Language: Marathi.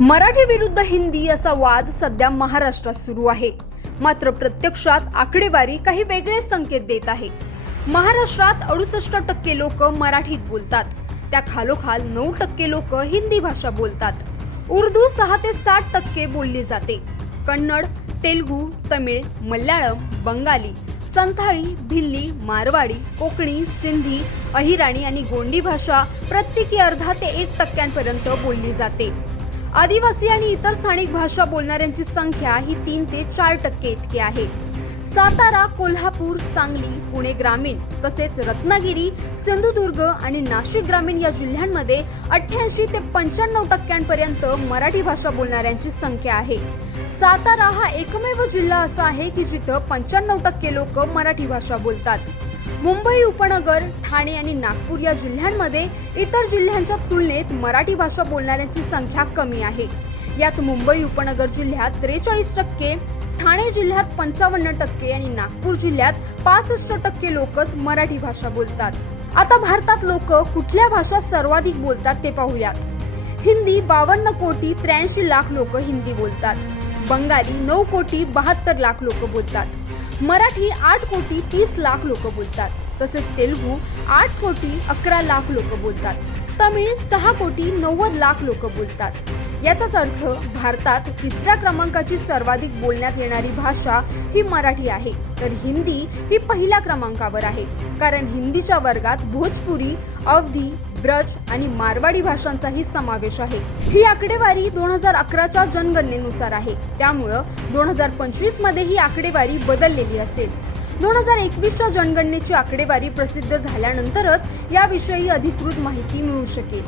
मराठी विरुद्ध हिंदी असा वाद सध्या महाराष्ट्रात सुरू आहे. मात्र प्रत्यक्षात आकडेवारी काही वेगळे संकेत देत आहे. महाराष्ट्रात 68% लोक मराठीत बोलतात. त्या खालोखाल 9% लोक हिंदी भाषा बोलतात. उर्दू 6 ते 7% बोलली जाते. कन्नड, तेलुगू, तमिळ, मल्याळम, बंगाली, संथाळी, भिल्ली, मारवाडी, कोकणी, सिंधी, अहिराणी आणि गोंडी भाषा प्रत्येकी अर्धा ते 1% बोलली जाते. आदिवासी आणि इतर स्थानिक भाषा बोलणाऱ्यांची संख्या ही 3 ते 4% इतकी आहे. सातारा, कोल्हापूर, सांगली, पुणे ग्रामीण तसेच रत्नागिरी, सिंधुदुर्ग आणि नाशिक ग्रामीण या जिल्ह्यांमध्ये 88 ते 95% मराठी भाषा बोलणाऱ्यांची संख्या आहे. सातारा हा एकमेव जिल्हा असा आहे की जिथं 95% लोक मराठी भाषा बोलतात. मुंबई उपनगर, ठाणे आणि नागपूर या जिल्ह्यांमध्ये इतर जिल्ह्यांच्या तुलनेत मराठी भाषा बोलणाऱ्यांची संख्या कमी आहे. यात मुंबई उपनगर जिल्ह्यात 43%, ठाणे जिल्ह्यात 55% आणि नागपूर जिल्ह्यात 65% लोकच मराठी भाषा बोलतात. आता भारतात लोक कुठल्या भाषा सर्वाधिक बोलतात ते पाहूयात. हिंदी 52 कोटी 83 लाख लोक हिंदी बोलतात. बंगाली 9 कोटी 72 लाख लोक बोलतात. मराठी 8 कोटी 30 लाख लोक बोलतात. तसेच तेलुगू 8 कोटी 11 लाख लोक बोलतात. तमिळ 6 कोटी 90 लाख लोक बोलतात. याचाच अर्थ भारतात 3ऱ्या क्रमांकाची सर्वाधिक बोलण्यात येणारी भाषा ही मराठी आहे, तर हिंदी ही पहिल्या क्रमांकावर आहे. कारण हिंदीच्या वर्गात भोजपुरी, अवधी, ब्रज आणि मारवाडी भाषांचाही समावेश आहे. ही आकडेवारी 2011च्या जनगणनेनुसार आहे. त्यामुळं 2025 मध्ये ही आकडेवारी बदललेली असेल. 2021च्या जनगणनेची आकडेवारी प्रसिद्ध झाल्यानंतरच याविषयी अधिकृत माहिती मिळू शकेल.